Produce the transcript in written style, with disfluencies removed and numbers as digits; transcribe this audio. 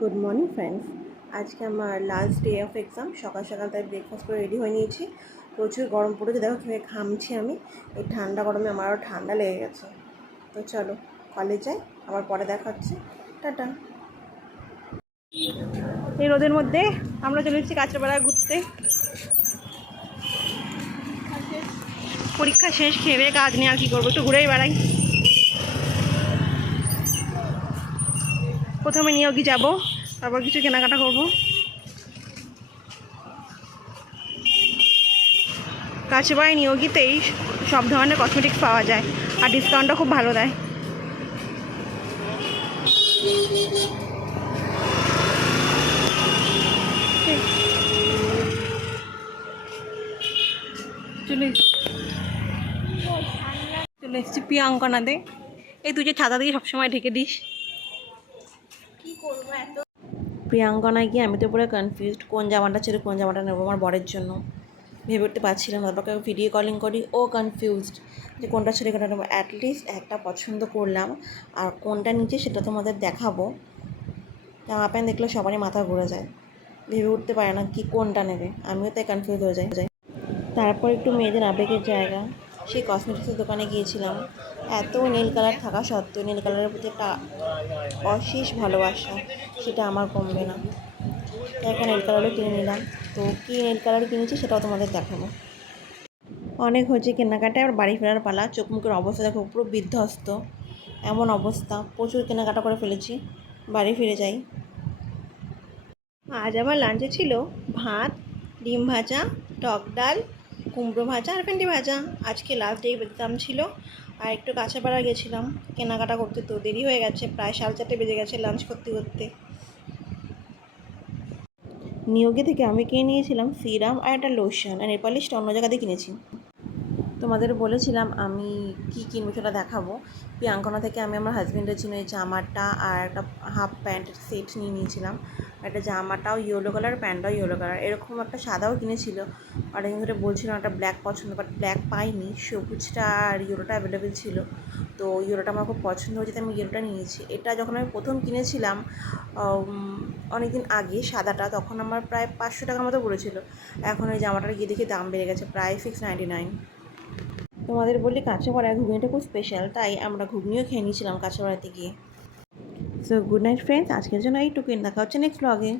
Good morning friends. আজকে আমার last day of exam. সকাল সকাল তাই ব্রেকফাস্ট করে রেডি হয়ে নিয়েছি। প্রচুর গরম পড়েছে, দেখো কীভাবে ঘামছি আমি। এই ঠান্ডা গরমে আমারও ঠান্ডা লেগে গেছে। তো চলো কলেজ যাই, আবার পরে দেখা হচ্ছে। টাটা। এই রোদের মধ্যে আমরা চলে এসেছি কাঁচরাপাড়ায় ঘুরতে। পরীক্ষা শেষ, খেয়ে কাজ নিয়ে আর কী করবো, একটু ঘুরেই বেড়াই। প্রথমে নিয়োগী যাব, তারপর কিছু কেনাকাটা করবো। কাছেবাড়ি নিয়োগীতেই সব ধরনের কসমেটিক্স পাওয়া যায়, আর ডিসকাউন্টটা খুব ভালো দেয়। চলে এসেছি প্রিয়াঙ্কনাতে। এই তুই যে ছাতা দিয়ে সবসময় ঢেকে দিস, কী করবো এত। প্রিয়াঙ্কনায় গিয়ে আমি তো পুরো কনফিউজড, কোন জামাটা ছেড়ে কোন জামাটা নেবো আমার বরের জন্য। ভেবে উঠতে পারছিলাম, তারপর ভিডিও কলিং করি, ও কনফিউজড যে কোনটা ছেড়ে কোনটা নেবো। অ্যাটলিস্ট একটা পছন্দ করলাম, আর কোনটা নিচে সেটা তোমাদের দেখাবো। জামা প্যান্ট দেখলে সবারই মাথা ঘুরে যায়, ভেবে উঠতে পারে না কি কোনটা নেবে, আমিও তাই কনফিউজ হয়ে যাই। তারপর একটু মেয়েদের আবেগের জায়গা, সেই কসমেটিক্সের দোকানে গিয়েছিলাম। এত নীল কালার থাকা সত্ত্বেও নীল কালারের প্রতি একটা অশেষ ভালোবাসা, সেটা আমার কমবে না। একটা নীল কালারও কিনে নিলাম। তো কী নীল কালার কিনেছি সেটাও তোমাদের দেখাবো। অনেক হয়েছে কেনাকাটায়, আর বাড়ি ফেরার পালা। চোখ মুখের অবস্থা দেখো, পুরো বিধ্বস্ত এমন অবস্থা। প্রচুর কেনাকাটা করে ফেলেছি, বাড়ি ফিরে যাই। আজ আমার লাঞ্চে ছিল ভাত, ডিম ভাজা, টক ডাল, কুমড়ো ভাজা আর ভেন্ডি ভাজা। আজকে লাস্ট ডে এক্সাম ছিল, আর একটু কাঁচাপাড়া গেছিলাম কেনাকাটা করতে। তো দেরি হয়ে গেছে, প্রায় 4:30 বেজে গেছে লাঞ্চ করতে করতে। নিয়োগে থেকে আমি কিনে নিয়েছিলাম সিরাম আর একটা লোশন, আর নেল পলিশটা অন্য জায়গা দিয়ে কিনেছি। তোমাদের বলেছিলাম আমি কী কিনবো সেটা দেখাবো। প্রিয়াঙ্কনা থেকে আমি আমার হাজব্যান্ডের জন্য এই জামাটা আর একটা হাফ প্যান্টের সেট নিয়ে নিয়েছিলাম। একটা জামাটাও ইয়েলো কালার, প্যান্টটাও ইয়েলো কালার। এরকম একটা সাদাও কিনেছিল, আর এখান ধরে বলছিলাম একটা ব্ল্যাক পছন্দ, বাট ব্ল্যাক পাইনি। সবুজটা আর ইয়েলোটা অ্যাভেলেবেল ছিল, তো ইয়েলোটা আমার খুব পছন্দ হয়েছে, তাই আমি ইয়েলোটা নিয়েছি। এটা যখন আমি প্রথম কিনেছিলাম অনেক দিন আগে সাদাটা, তখন আমার প্রায় 500 টাকার মতো পড়েছিল। এখন ওই জামাটার গিয়ে দেখি দাম বেড়ে গেছে, প্রায় 699। তোমাদের বলি কাঁচাপাড়ায় ঘুগনিটা খুব স্পেশাল, তাই আমরা ঘুগনিও খেয়ে নিয়েছিলাম কাঁচাপাড়াতে গিয়ে। সো গুড নাইট ফ্রেন্ডস, আজকের জন্য এইটুকুই। দেখা হচ্ছে নেক্সট ব্লগে।